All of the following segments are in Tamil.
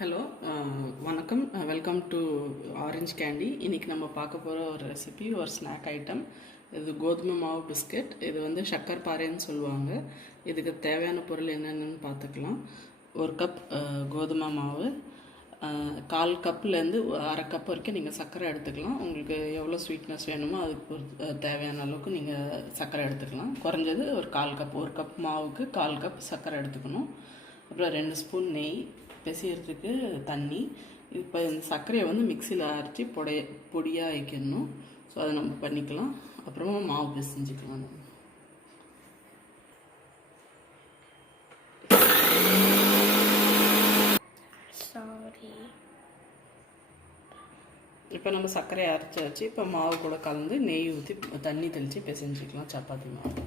ஹலோ வணக்கம். Welcome to orange candy. இன்றைக்கி நம்ம பார்க்க போகிற ஒரு ரெசிபி, ஒரு ஸ்நாக் ஐட்டம். இது கோதுமை மாவு பிஸ்கட். இது வந்து சக்கர்பாறைன்னு சொல்லுவாங்க. இதுக்கு தேவையான பொருள் என்னென்னு பார்த்துக்கலாம். ஒரு கப் கோதுமை மாவு, 1/4 கப்லேருந்து அரை கப் வரைக்கும் நீங்கள் சர்க்கரை எடுத்துக்கலாம். உங்களுக்கு எவ்வளோ ஸ்வீட்னஸ் வேணுமோ அதுக்கு தேவையான அளவுக்கு நீங்கள் சர்க்கரை எடுத்துக்கலாம். குறைஞ்சது ஒரு 1/4 கப், ஒரு கப் மாவுக்கு 1/4 கப் சர்க்கரை எடுத்துக்கணும். அப்புறம் 2 ஸ்பூன் நெய், பிசையறதுக்கு தண்ணி. இப்போ இந்த சர்க்கரையை வந்து மிக்சியில் அரைச்சி பொடியாக வைக்கணும். ஸோ அதை நம்ம பண்ணிக்கலாம். அப்புறமா மாவு பிசைஞ்சிக்கலாம். இப்போ நம்ம சர்க்கரையை அரைச்சி வச்சு இப்போ மாவு கூட கலந்து நெய் ஊற்றி தண்ணி தெளித்து பிசைஞ்சிக்கலாம் சப்பாத்தி மாவு.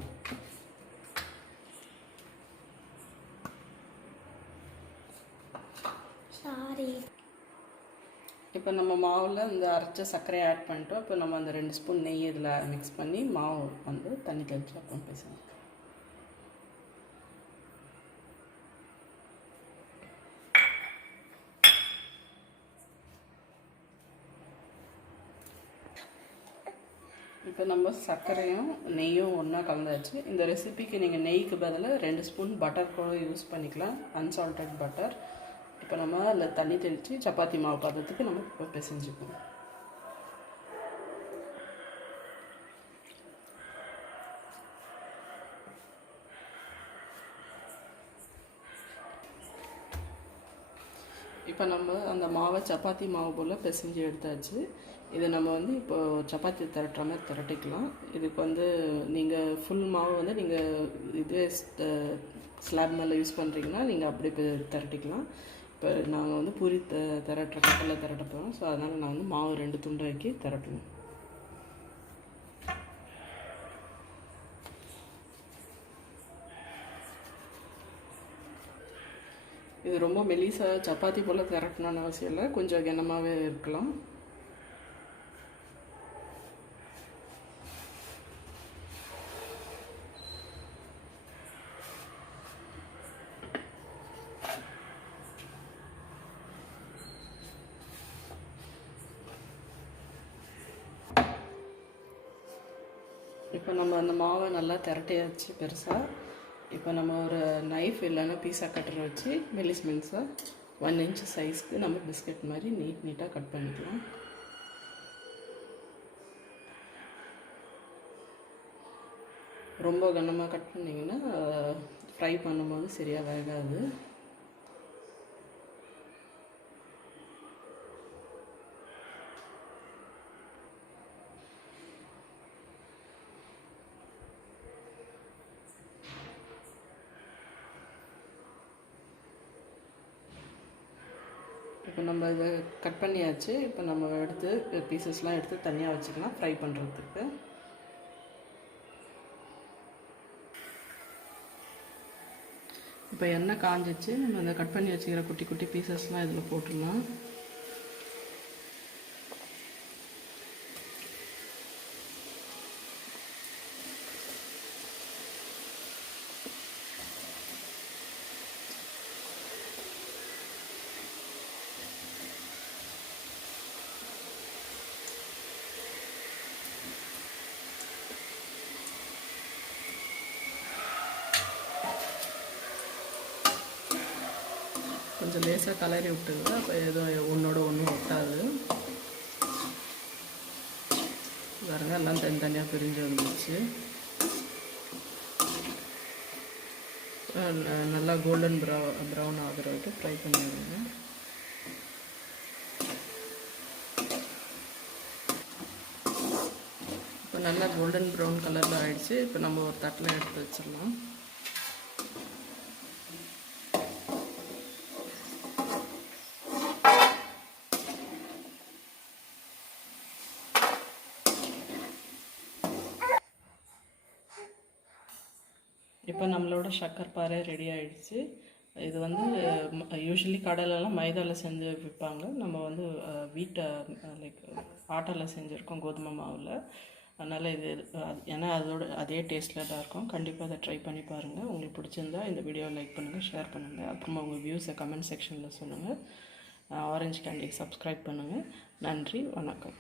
இப்போ நம்ம மாவில் இந்த அரைச்ச சர்க்கரையை ஆட் பண்ணிட்டோம். இப்போ நம்ம அந்த 2 ஸ்பூன் நெய் இதில் மிக்ஸ் பண்ணி மாவு வந்து தண்ணி தெளித்து அப்புறம் பேசணும். இப்போ நம்ம சர்க்கரையும் நெய்யும் ஒன்றா கலந்தாச்சு. இந்த ரெசிபிக்கு நீங்கள் நெய்க்கு பதிலாக 2 ஸ்பூன் பட்டர் கூட யூஸ் பண்ணிக்கலாம், அன்சால்டட் பட்டர். இப்போ நம்ம அதில் தண்ணி தெளித்து சப்பாத்தி மாவு பதத்துக்கு நம்ம இப்போ பிசைஞ்சுக்கணும். இப்போ நம்ம அந்த மாவை சப்பாத்தி மாவு போல் பிசைஞ்சு எடுத்தாச்சு. இதை நம்ம வந்து இப்போ சப்பாத்தி திரட்டுற மாதிரி திரட்டிக்கலாம். இதுக்கு வந்து நீங்கள் ஃபுல் மாவு வந்து நீங்கள் இதுவே ஸ்லாப் மேலே யூஸ் பண்ணுறீங்கன்னா நீங்கள் அப்படி திரட்டிக்கலாம். இப்போ நாங்கள் வந்து பூரி திரட்டுற கட்டில் திரட்ட போகிறோம். ஸோ அதனால் நான் வந்து மாவு 2 துண்டு வைக்கி திரட்டணும். இது ரொம்ப மெலிசாக சப்பாத்தி போல் திரட்டணும்னு அவசியம் இல்லை, கொஞ்சம் கனமாகவே இருக்கலாம். இப்போ நம்ம அந்த மாவை நல்லா திரட்டியாச்சு பெருசாக. இப்போ நம்ம ஒரு நைஃப் இல்லைன்னா பீஸா கட்டர் வச்சு மெலிசாக 1 இன்ச் சைஸ்க்கு நம்ம பிஸ்கட் மாதிரி நீட்டாக கட் பண்ணிக்கலாம். ரொம்ப கனமாக கட் பண்ணிங்கன்னா ஃப்ரை பண்ணும்போது சரியாக வேகாது. இப்போ நம்ம இதை கட் பண்ணியாச்சு. இப்போ நம்ம எடுத்து பீசஸ்லாம் எடுத்து தனியாக வச்சுக்கலாம் ஃப்ரை பண்ணுறதுக்கு. இப்போ எண்ணெய் காஞ்சிச்சு. நம்ம அந்த கட் பண்ணி வச்சுக்கிற குட்டி குட்டி பீசஸ்லாம் இதில் போட்டுடலாம். கொஞ்சம் லேசாக கலரி விட்டுருங்க. அப்போ ஏதோ ஒன்றோட ஒன்று ஒட்டாது. பாருங்க, எல்லாம் தனித்தனியாக பிரிஞ்சு வந்துச்சு. நல்லா கோல்டன் ப்ரௌன் ஆகிற வரைக்கும் ஃப்ரை பண்ணிடுங்க. இப்போ நல்லா கோல்டன் ப்ரௌன் கலரில் ஆகிடுச்சு. இப்போ நம்ம ஒரு தட்டில் எடுத்து வச்சிடலாம். இப்போ நம்மளோட சக்கர்பாறை ரெடி ஆகிடுச்சு. இது வந்து யூஸ்வலி கடையிலலாம் மைதாவில் செஞ்சு விற்பாங்க. நம்ம வந்து லைக் ஆட்டாவில் செஞ்சுருக்கோம், கோதுமை மாவில். அதனால் இது ஏன்னா அதே டேஸ்ட்டில் தான் இருக்கும். கண்டிப்பாக அதை ட்ரை பண்ணி பாருங்கள். உங்களுக்கு பிடிச்சிருந்தா இந்த வீடியோவை லைக் பண்ணுங்கள், ஷேர் பண்ணுங்கள். அப்புறமா உங்கள் வியூஸை கமெண்ட் செக்ஷனில் சொல்லுங்கள். ஆரஞ்சு கேண்டிக்கு சப்ஸ்கிரைப் பண்ணுங்கள். நன்றி, வணக்கம்.